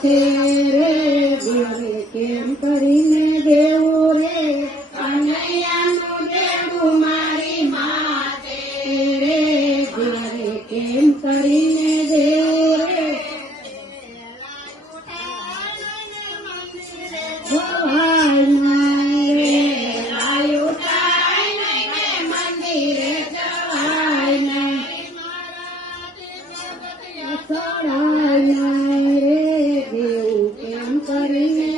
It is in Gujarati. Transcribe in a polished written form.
માથે રે ઘરે કેમ કરીને દેવું રે કનૈયાનું દેવું મારી માથે રે ઘરે કેમ કરીને દેવું રે જવાય નહીં રે લાયું થાય નહીં મંદિરે જવાય નહીં સડાય નહીં રે દેવું કેમ કરીને